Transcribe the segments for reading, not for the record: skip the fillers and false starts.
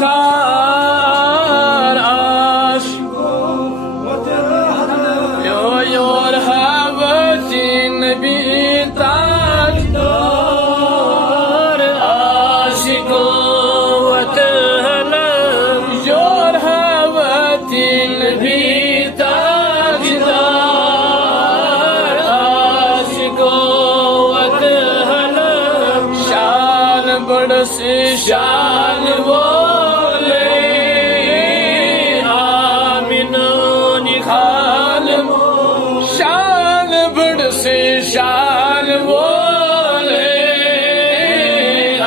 خار عاشق يور هوتي نبي تاجدار عاشق وتهلم يور هوتي نبي تاجدار عاشق وتهلم शान बड़ से शान बोले आमिनो निखाल शान बड़ से शान बोले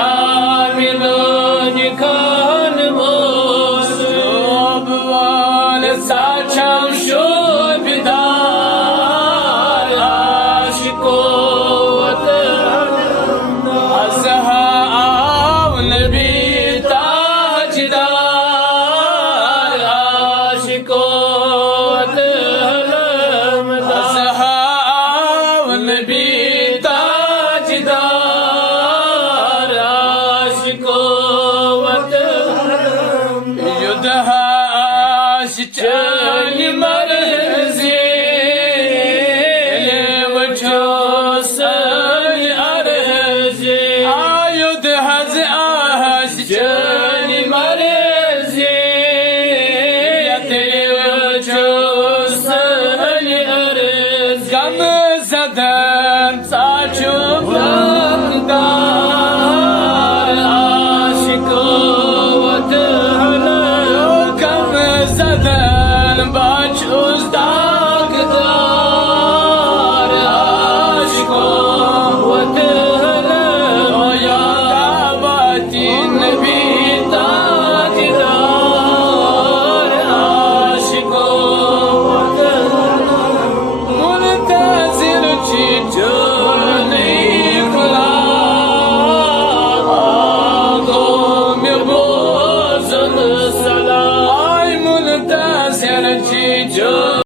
आमिनो निखाल मोब वाल साचम शोभिदार आशिको चल मर्ज़ी वठो सन अर्ज़ी आयुध हज़ आहस